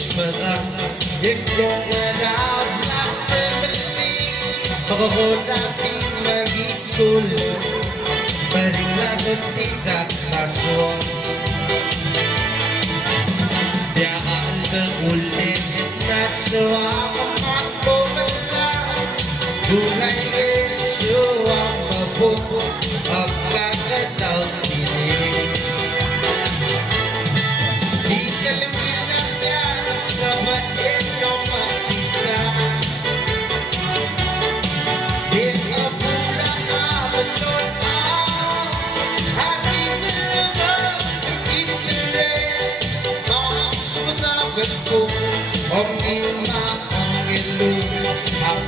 Ismara, Yekong Arab, Black Family, Pakokodati, Mag-i-school, Maringlagot, Tidak, Lason. Biyaan na ulit, Natsuwa, Kamakbumala, Gulay, Yesuwa, Mabubo, Pagkakataw, Pinig. Di kalimitan yan, sa batin yung makita. Di kapulang amalon ang aking naman, ikikirin. Ang sumasagot ko, ang ima, ang ilong, ang